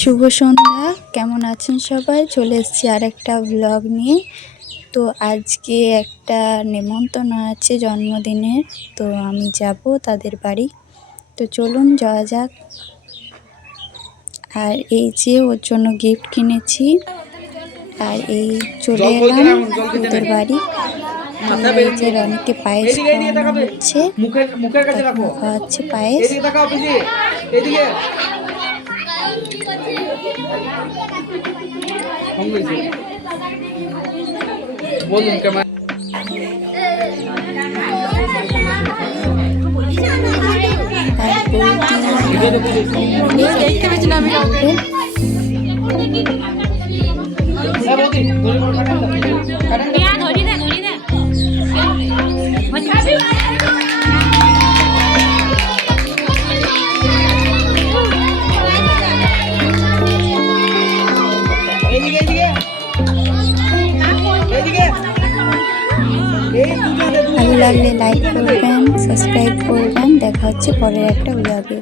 শুভ সন্ধ্যা। কেমন আছেন সবাই? চলে এসেছি আরেকটা ব্লগ নিয়ে। তো আজকে একটা নেমন্তন্ন আছে জন্মদিনের, তো আমি যাব তাদের বাড়ি। তো চলুন যাওয়া যাক। আর এই যে ওর জন্য গিফট কিনেছি, আর এই চলে এলাম ওদের বাড়ি। এই যে রনিকে পায়েস খাওয়ানো হচ্ছে, কাকিমা খাওয়াচ্ছে পায়েস। বলুন কেমন ভালো লাগলে লাইক করবেন, সাবস্ক্রাইব করবেন। দেখা হচ্ছে পরের একটা ব্লগে।